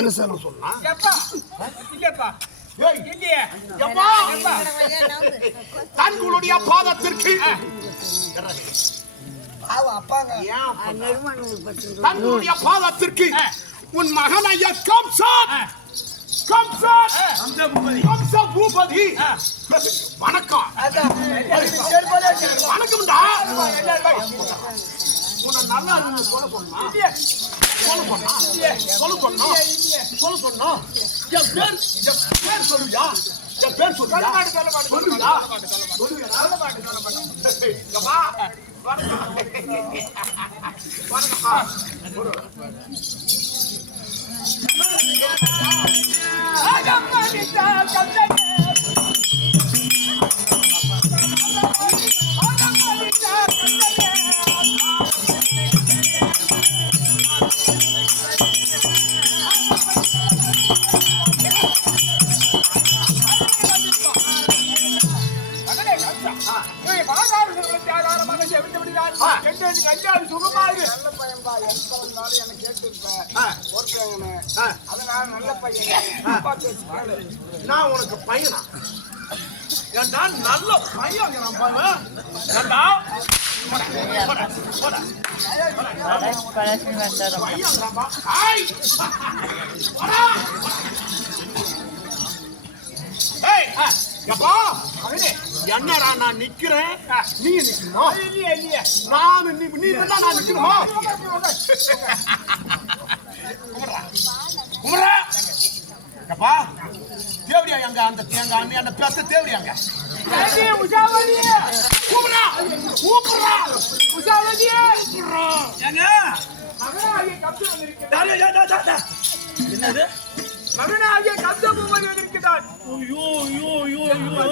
சின்ன சேலை சொன்னா. எப்பா? இல்லப்பா ஏய், இல்லையே. எப்பா? எப்பா? தங்களுடைய பாதத்திற்கு. பாவம் அப்பாங்க. ஏன் தங்களுடைய பாதத்திற்கு. உன் மகன் ஐயா கம்சன். கம்சன். கம்ச பூபதி வணக்கம். வணக்கம்டா. உன்னை நல்லா சொல்ல சொன்னா சொல்ல சொன்னா சொல்ல சொன்னா சொல்ல சொன்னா என் பேர் என் பேர் சொல்லுயா என் பேர் சொல்லுயா சொல்லுயா சொல்லுயா நான் உனக்கு பையனா ஏண்டா நல்ல பையன் நான் ஏண்டா பையன் எப்பா, என்னடா நான் நிக்கிறேன்? நீ நிக்கணுமா? இல்லையே இல்லையே நான் நீ நீ தான் நான் நிக்கணுமா? குமரா குமரா. எப்பா? தேவடியா எங்க? அந்த எங்க அண்ணி அந்த பேச தேவடியாங்க கூப்பிடுறா கூப்பிடுறா டா. என்னது? மகனாகிய கம்ச பூமதி வந்திருக்கிறான் ஐயோ ஐயோ ஐயோ ஐயோ.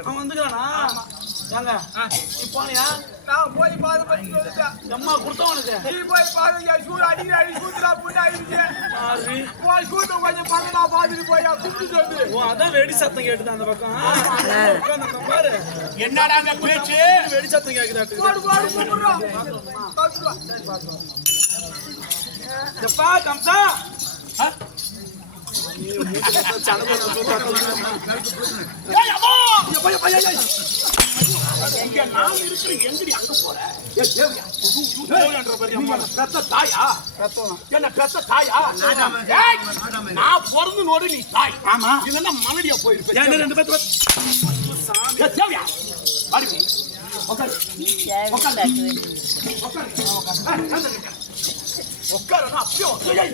அவன் வந்துக்கிறானா? ஏங்க நீ போனியா? நான் போய் பாத பத்தி வந்துட்டேன் எம்மா கொடுத்தவனுக்கு நீ போய் பாருங்க சூடு அடிக்கிற அடி சூத்துலா புண்ணா அடிச்சு. போய் சூட்டு கொஞ்சம் பக்கமா பாத்துட்டு போய் கூப்பிட்டு சொல்லு. ஓ அதான் வெடி சத்தம் கேட்டுது அந்த பக்கம். பாரு. என்னடா அந்த பேச்சு? வெடி சத்தம் கேக்குதாட்டு. போடு போடு கூப்பிடுறோம் பாத்துட்டு வா. எப்பா கம்சா ஏய் அம்மா எப்பா எப்பா என்ன பெத்த தாயா நான் பிறந்து நோடு நீ தாய் ஆமா. இல்லன்னா மலடியா போயிருப்பேன் ரெண்டு உட்காரு உட்காரு உட்காரு அப்படியே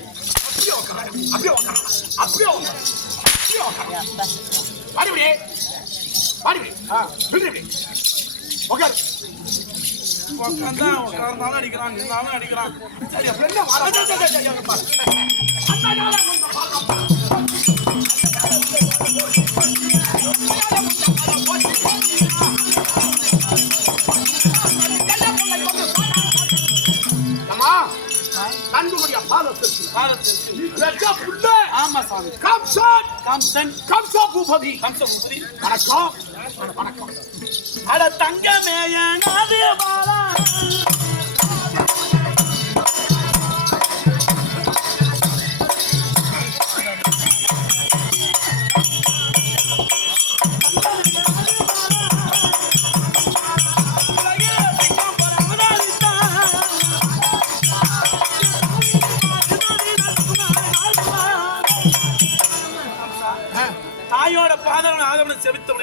அப்படியே உட்காரு. அப்படியே உட்காரு. அப்படியே உட்காரு. அப்படியே உட்காரு. அடிக்கிறான் நின்னாலும் அடிக்கிறான் சரி, அப்புறம் என்ன அந்த கண்ணுடைய பாதத்திற்கு. பாரத்திற்கு வெட்ட புள்ள ஆமா சாமி. கம்சன். கம்சன். கம்ச பூபதி கம்சபுரி வணக்கம். வணக்கம். அட தங்கமேய நாதே பாலா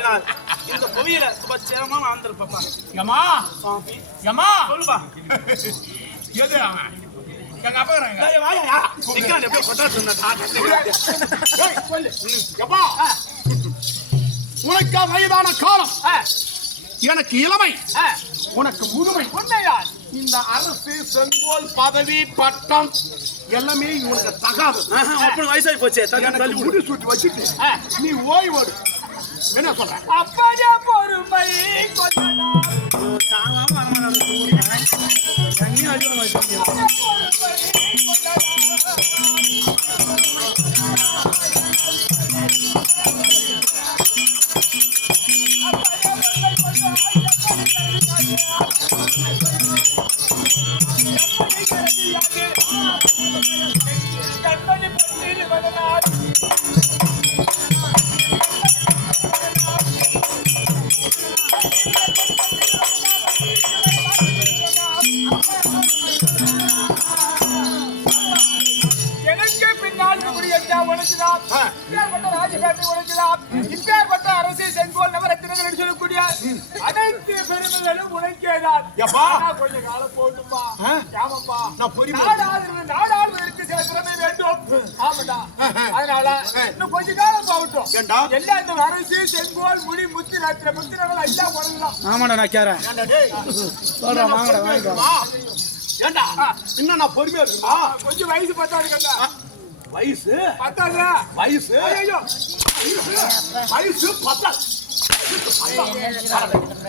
செவித்தபடினால் இந்த புவியில சுபச்சேரமா வாழ்ந்திருப்பா யமா சுவாமி. யமா சொல்லுப்பா. எது அவன்? எங்க அப்பா உனக்கு வயதான காலம். எனக்கு இளமை. உனக்கு முதுமை உண்மையா? இந்த அரசு செங்கோல் பதவி பட்டம் எல்லாமே உனக்கு தகாது. அப்படி வயசாகி போச்சே. தள்ளி எனக்கு தள்ளி விடு. முடி சுட்டி வச்சுட்டு நீ ஓய்வோடு. என்ன சொல்ற? அப்பனே பொறுமை ராஜகாட்டை உழைக்கலாம் இப்பேற்பட்ட அரசு செங்கோல் நவரத்தினங்கள் சொல்லக்கூடிய அனைத்து பெருமைகளும் உழைக்கேதான் எப்பா? ஆனா கொஞ்ச காலம் போட்டுப்பா? ஆமாப்பா. நாடாளுமன்ற நாடாளுமன்றத்துக்கு சில திறமை வேண்டும். ஆமாடா. அதனால இன்னும் கொஞ்ச காலம் போகட்டும். ஏண்டா? எல்லாம் இந்த அரசு செங்கோல் முடி முத்து ரத்தின முத்திரங்கள் எல்லாம் உடலாம் ஆமாடா நான் கேறேன் ஏண்டா டேய்? சொல்றா வாங்கடா வாங்கிக்கோ. ஏண்டா? இன்னும் நான் பொறுமையா இருக்குமா கொஞ்சம் வயசு பத்தாது கண்ணா வயசு. பத்தாது வயசு. ஐயோ வயசு. பத்தா.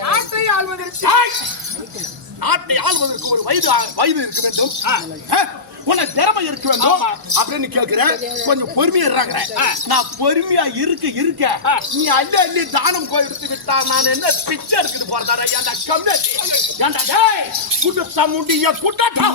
நாட்டை ஆள்வதற்கு! நாட்டை ஆள்வதற்கு ஒரு வயது வயது இருக்க வேண்டும்? உனக்கு திறமை இருக்க வேண்டும். அப்படின்னு கேட்கிறேன் கொஞ்சம் பொறுமையா இருறாங்க நான் பொறுமையா இருக்க இருக்க. நீ அள்ளி அள்ளி தானம் விட்டா நான் என்ன பிச்சை எடுத்துட்டு போறதா ஏன்டா கம்யூனிட்டி? ஏன்டா டேய் குடுத்த முடிய குட்டட்டா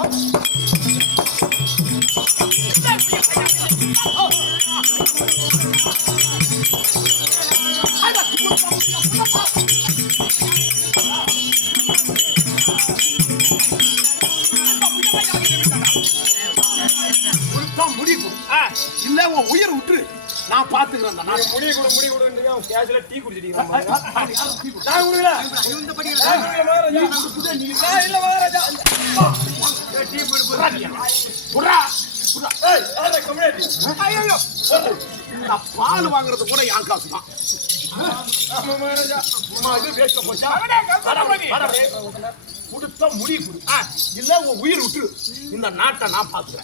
இல்ல உன் உயிரை விட்டுரு. நான் பாத்துக்கிறேன் நாட்டை. முடி கொடு முடி கொடுன்னு டீ குடிச்சிட்டீங்க நான் கொடுக்கல. இல்ல. மகாராஜா யாரா கம்யூனிட்டி? ஐயோ நான் பால் வாங்குறது கூட என் காசு தான். கொடுத்தா முடி கொடு. இல்ல உன் உயிர் விட்டுரு இந்த நாட்டை நான் செய்யாமல்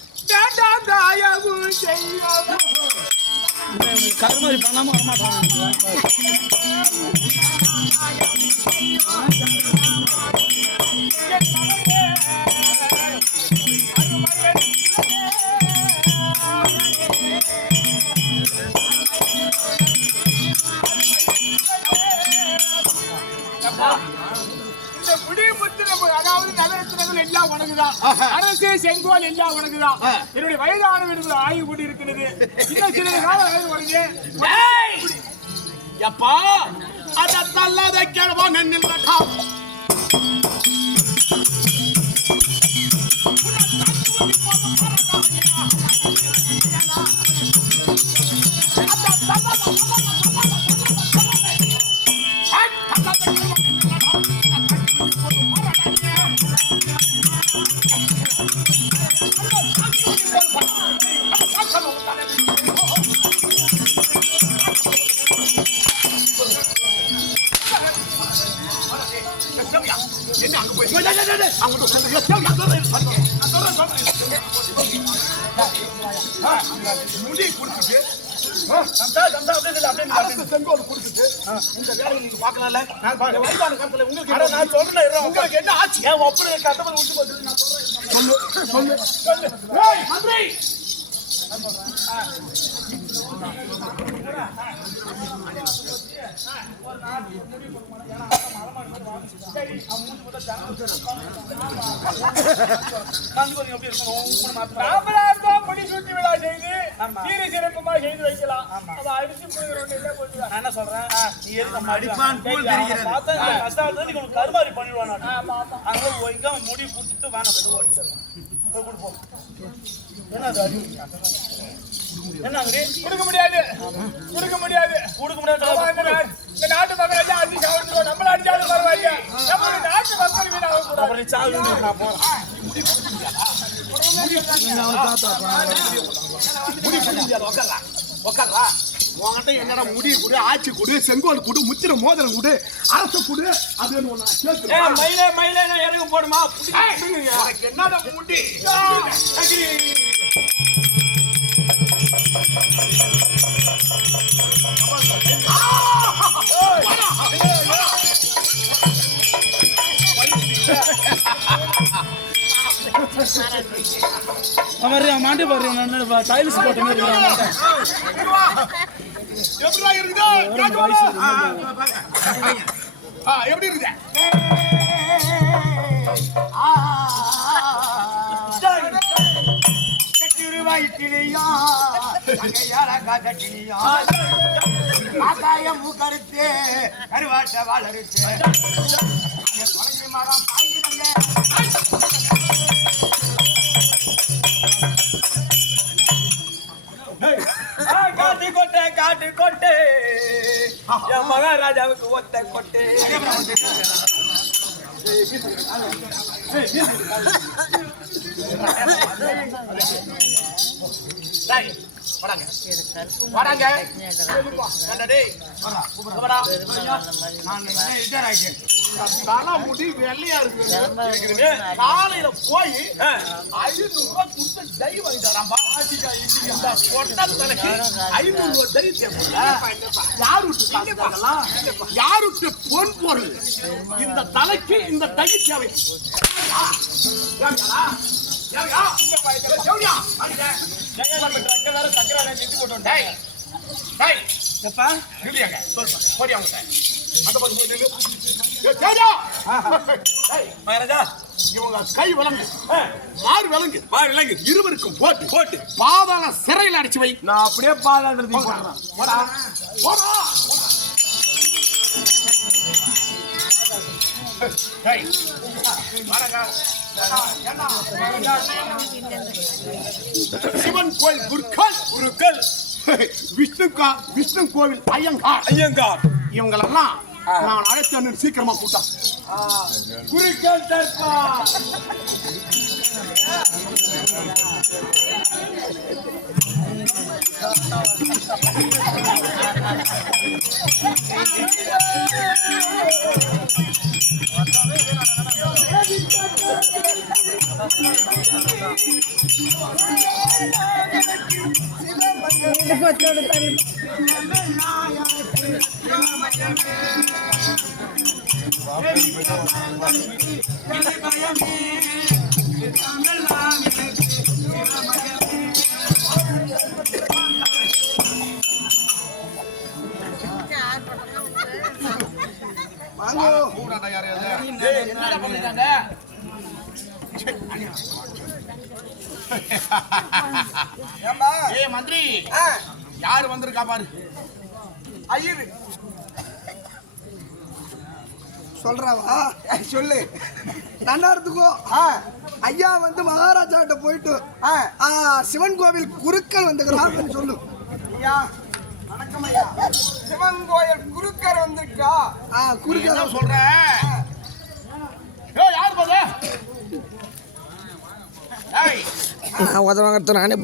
கருமாரி பண்ணாம வரமாட்டான். செங்கோல் எல்லாம் உனக்குதான். என்னுடைய வயதான விடுதலை ஆய்வு கூடி இருக்கிறது இன்னும் சில கால வயது ஏய்! எப்பா அத தள்ளாத கிழவா நின்னுட்டா சொல்றேன், சொல்றேன். ஆ, முடி கொடுத்துட்டு செங்கோல் கொடுத்துட்டு இந்த வேலையை நீங்க பார்க்கலாம்ல நான் வயதான உங்களுக்கு என்ன- உங்களுக்கு என்ன ஆச்சு ஏன் ஒப்பனை கட்டமல் விட்டு போகுது நான் சொல்றேன் சொல்லு சொல்லு மந்திரி என்ன சொல்றேன் நீ கருமாரி பண்ணிடுவான் அங்க முடி கொடுத்துட்டு வேணாம் ஓடி போய் கொடுப்போம் என்ன அது என்ன கொடுக்க முடியாது. கொடுக்க முடியாது. கொடுக்க முடியாது இந்த நாட்டு மக்கள் எல்லாம் அடிச்சு சாப்பிட்டு நம்மள அடிச்சாலும் பரவாயில்ல. நம்ம நாட்டு மக்கள் வீணாக நீ சாவு நான் போறேன் முடியாது உன்கிட்ட என்னடா முடி கொடு ஆட்சி கொடு செங்கோல் கொடு முத்திர மோதிரம் கொடு அரசு கொடு அப்படின்னு ஒண்ணு நான் கேட்கிறேன். மயிலே மயிலே இறங்க போடுமா என்னடா முடி அவன் மாண்டி பாரு நான் டைல்ஸ் போட்ட மாதிரி எப்படிடா இருக்குது? எப்படி இருக்குது திருவாய்க்கிளியா கதட்டிலியா ஆகாயம் கருத்து கருவாட்ட வளருத்து குழந்தை மரம் பாயிரங்க கொட்டை காட்டு என் மகாராஜாவுக்கு ஒத்த கொட்டை வாடா. நான் தலை முடி வெள்ளையா இருக்கு காலையில போய் ஐநூறு ரூபாய் கொடுத்து டை வாங்கிட்டாராம்பா இந்த பொட்டை தலைக்கு ஐநூறு ரூபாய் டை? யார் விட்டு காசு இதெல்லாம்? யார் விட்டு பொன் பொருள் இந்த தலைக்கு இந்த டை தேவை ஏன்டா? ஏன்டா? எவனியா? வாங்க. டேய், டேய், எப்பா அந்த பக்கம் இவங்க கை விலங்கு ஆறு விலங்கு ஆறு விலங்கு இருவருக்கும் போட்டு போட்டு பாதாள சிறையில் அடிச்சு வை நான் அப்படியே பாதாளத்துல போடா போடா சிவன் கோயில் குருக்கள் குருக்கள் விஷ்ணுக்கா விஷ்ணு கோவில் ஐயங்கார் ஐயங்கார் இவங்களெல்லாம் நான் அழைத்து அண்ணன் சீக்கிரமா கூட்டம் குருக்கள் தர்பா என்னடா பண்ணிட்டாங்க ஏய் மந்திரி. யாரு வந்திருக்கா பாரு? ஐயரு. சொல்றாவா? சொல்லு. நன்னாரத்துக்கோ ஐயா வந்து மகாராஜா கிட்ட போயிட்டு சிவன் கோவில் குருக்கள் வந்துக்கிறான்னு சொல்லு. ஐயா வணக்கம் ஐயா. சிவன் கோயில் குருக்கர் வந்திருக்கா? ஆ என்ன குருக்கள் சொல்ற? ஏய் யார் பாது ஏய். உதவாங்கத்த நானே